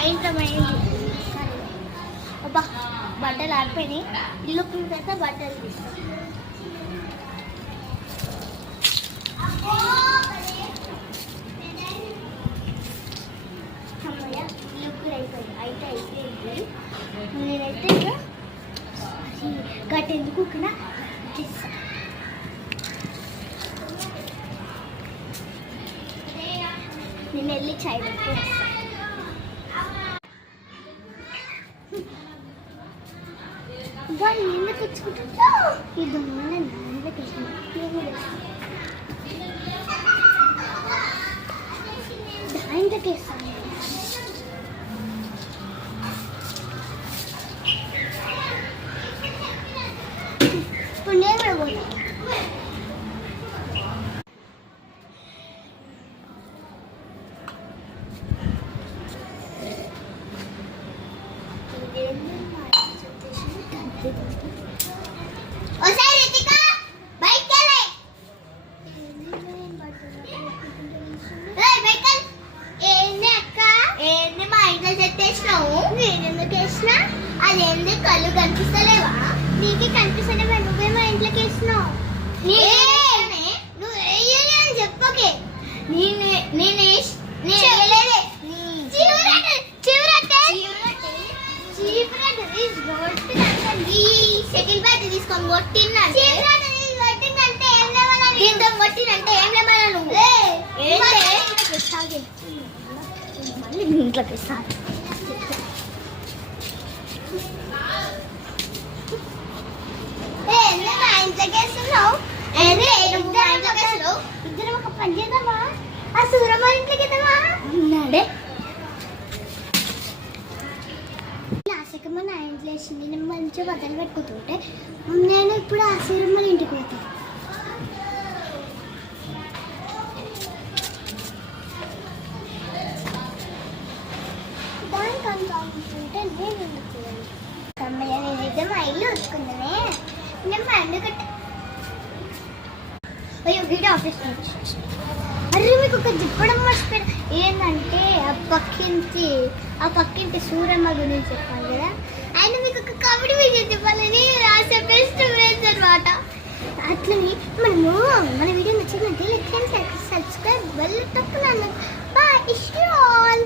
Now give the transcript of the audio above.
సాయంత్రం అయింది. అబ్బా బట్టలు ఆడిపోయినాయి. ఇల్లు తర్వాత బట్టలు తీస్తాం. అమ్మయ్య ఇల్లు అయిపోయింది. నేనైతే ఇక గట్టి ఎందుకు కదా చేస్తాను. నేను వెళ్ళి చాయ్ పెట్టుకుని నీళ్ళు తెచ్చుకుంటా. ఇది నీళ్ళకి దాంట్లోకి వేస్తాను. ఇప్పుడు నేను కూడా పోతాను. అదేంది కళ్ళు కనిపిస్తలేవా? నీకు కనిపిస్తలేవా? నువ్వేమో ఇంట్లోకి వేసినావు. నువ్వు వేయలే అని చెప్పకే. సెకండ్ బ్యాట్ తీసుకొని కొట్టిందంటే దీంతో కొట్టినంటే ఏం లేమన్నా నువ్వు మళ్ళీ ఇంట్లోకి ఇస్తాను. ఇద్దరం ఒక పని చేద్దామా? ఆ సూరమ్మ ఇంట్లోకి వెళ్దామా? ఉన్నాడే లాస్ట్కి నా ఇంట్లో వేసింది. నేను మంచిగా బట్టలు పెట్టుకుంటుంటే నేను ఇప్పుడు ఆ సూరమ్మ ఇంటికి పోతాను. దానికి అంత అనుకుంటే నేను ఎందుకు తమ్మయ్య నేనైతే మా ఇల్లు వస్తుందనే నేను మా ఇల్లు కట్ట. అయ్యో వీడియో ఆఫీస్ అరే మీకు ఒక చెప్పడం మర్చిపోయిన ఏంటంటే ఆ పక్కింటి సూరమ్మ గురించి చెప్పాలి కదా. ఆయన మీకు ఒక కామెడీ వీడియో చెప్పాలని రాసే బెస్ట్ ఫ్రెండ్స్ అనమాట. అట్లని మన వీడియో నచ్చిందంటే లైక్ అండ్ సబ్స్క్రైబ్ బెల్ తప్పకుండా బాయ్. Issue all.